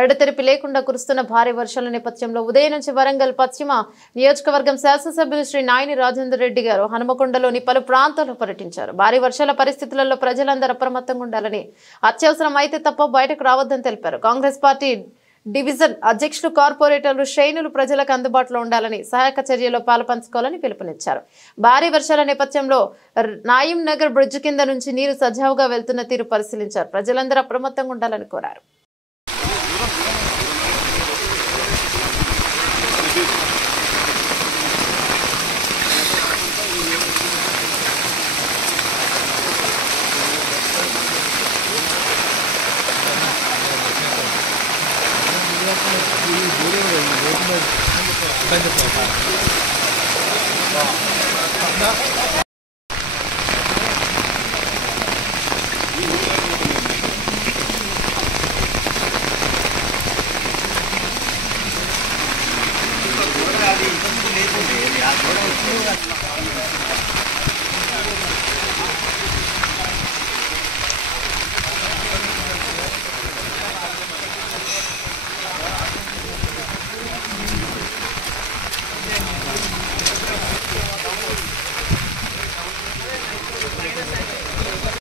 ఎడతెరిపి లేకుండా కురుస్తున్న భారీ వర్షాల నేపథ్యంలో ఉదయం నుంచి వరంగల్ పశ్చిమ నియోజకవర్గం శాసనసభ్యులు శ్రీ నాయని రాజేందర్ రెడ్డి గారు హనుమకొండలోని పలు ప్రాంతాల్లో పర్యటించారు. భారీ వర్షాల పరిస్థితులలో ప్రజలందరూ అప్రమత్తంగా ఉండాలని, అత్యవసరం అయితే తప్ప బయటకు రావద్దని తెలిపారు. కాంగ్రెస్ పార్టీ డివిజన్ అధ్యక్షులు, కార్పొరేటర్లు, శ్రేణులు ప్రజలకు అందుబాటులో ఉండాలని, సహాయక చర్యలో పాలుపంచుకోవాలని పిలుపునిచ్చారు. భారీ వర్షాల నేపథ్యంలో నాయిం నగర్ బ్రిడ్జ్ కింద నుంచి నీరు సజావుగా వెళ్తున్న తీరు పరిశీలించారు. ప్రజలందరూ అప్రమత్తంగా ఉండాలని కోరారు.